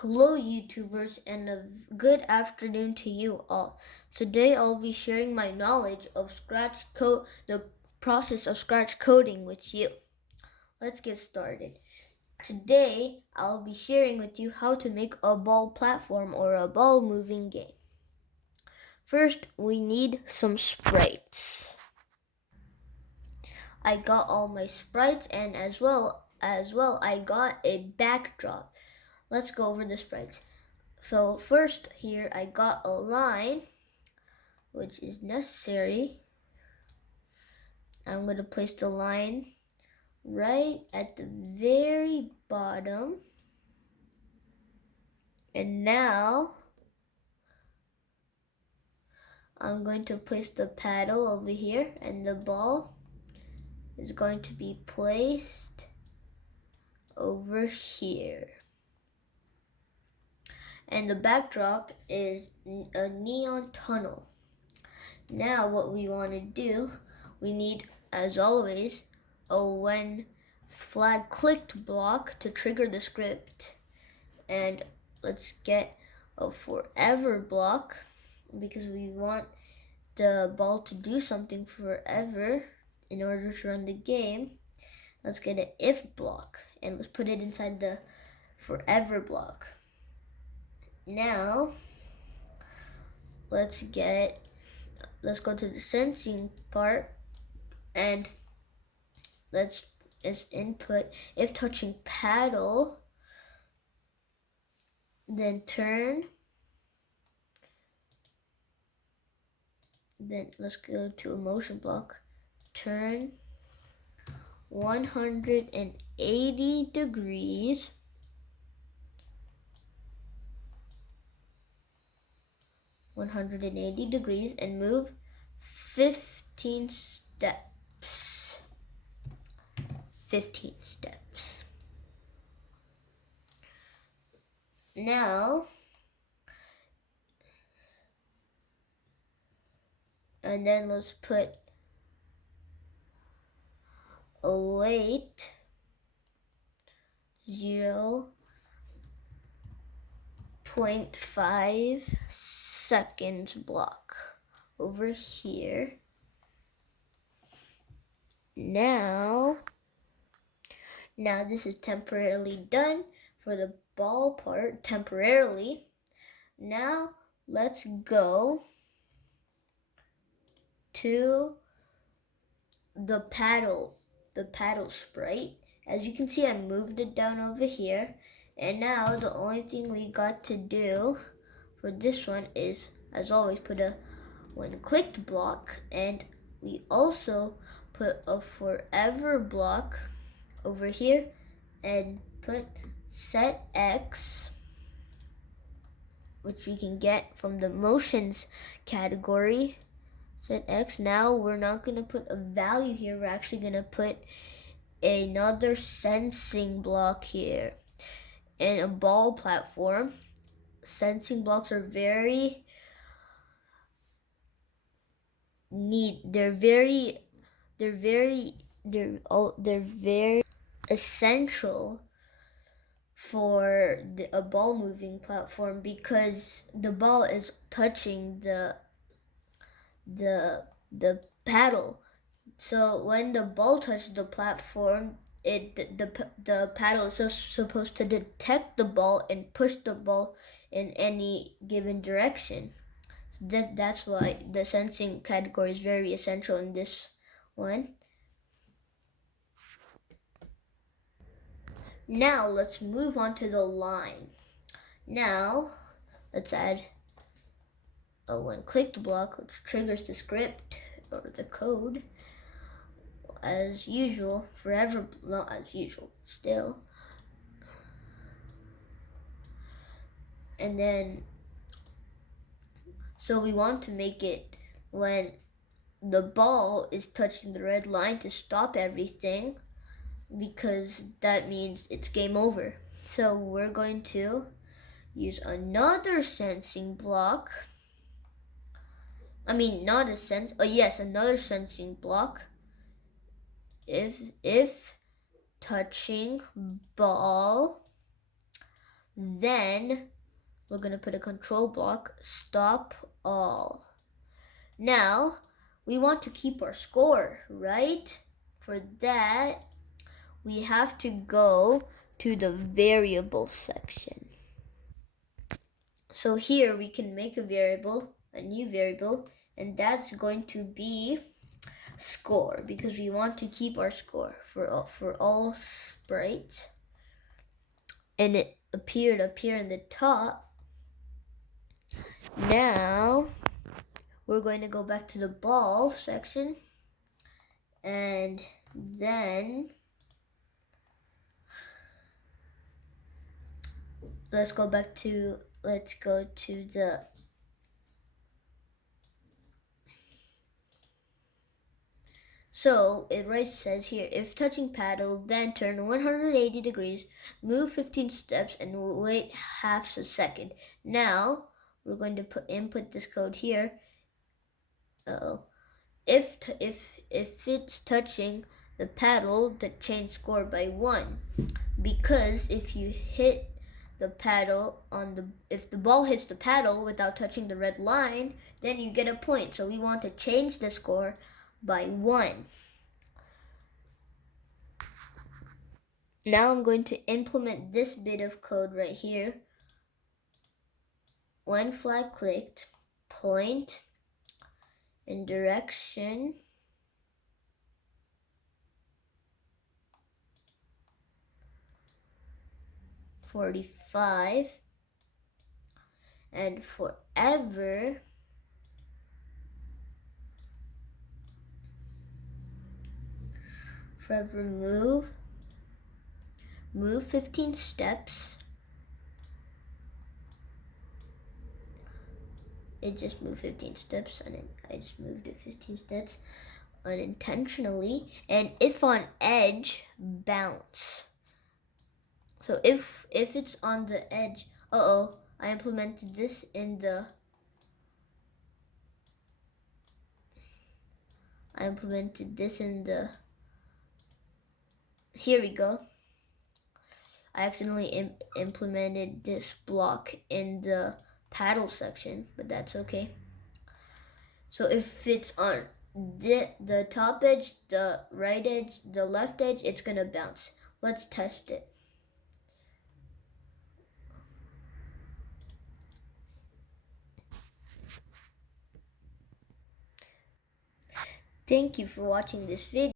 Hello YouTubers and a good afternoon to you all. Today I'll be sharing my knowledge of the process of scratch coding with you. Let's get started. Today I'll be sharing with you how to make a ball platform or a ball moving game. First, we need some sprites. I got all my sprites and as well I got a backdrop. Let's go over the sprites. So first here I got a line which is necessary. I'm going to place the line right at the very bottom. And now I'm going to place the paddle over here and the ball is going to be placed over here. And the backdrop is a neon tunnel. Now what we want to do, we need, as always, a when flag clicked block to trigger the script. And let's get a forever block because we want the ball to do something forever in order to run the game. Let's get an if block and let's put it inside the forever block. Now let's go to the sensing part and let's input if touching paddle, then turn, then let's go to a motion block, turn 180 degrees, and move 15 steps. 15 steps. Now, and then let's put a wait 0.5 seconds block over here. Now this is temporarily done for the ball part temporarily. Now let's go to the paddle sprite. As you can see, I moved it down over here. And now the only thing we got to do for this one is, as always, put a when clicked block, and we also put a forever block over here and put set X, which we can get from the motions category. Set X. Now we're not going to put a value here, we're actually going to put another sensing block here. In a ball platform, sensing blocks are very neat. They're very essential for a ball moving platform because the ball is touching the paddle. So when the ball touches the platform, the paddle is supposed to detect the ball and push the ball in any given direction. So that's why the sensing category is very essential in this one. Now let's move on to the line. Now let's add a when clicked block, which triggers the script or the code. As usual, forever, not as usual, still. And then, so we want to make it when the ball is touching the red line to stop everything, because that means it's game over. So we're going to use another sensing block. Another sensing block. If touching ball, Then we're going to put a control block, stop all. Now we want to keep our score, right? For that, we have to go to the variable section. So here we can make a variable, a new variable, and that's going to be score, because we want to keep our score for all sprites. And it appeared up here in the top. Now we're going to go back to the ball section, and then let's go to the So it says here, if touching paddle, then turn 180 degrees, move 15 steps, and wait half a second. Now we're going to input this code here. If it's touching the paddle, the change score by 1, because if you hit the paddle if the ball hits the paddle without touching the red line, then you get a point. So we want to change the score by 1. Now I'm going to implement this bit of code right here. When flag clicked, point in direction 45, and forever move 15 steps. It just moved 15 steps, and I just moved it 15 steps unintentionally. And if on edge, bounce. So if it's on the edge, I implemented this in the here we go. I accidentally implemented this block in the paddle section, but that's okay. So if it's on the top edge, the right edge, the left edge, it's gonna bounce. Let's test it. Thank you for watching this video.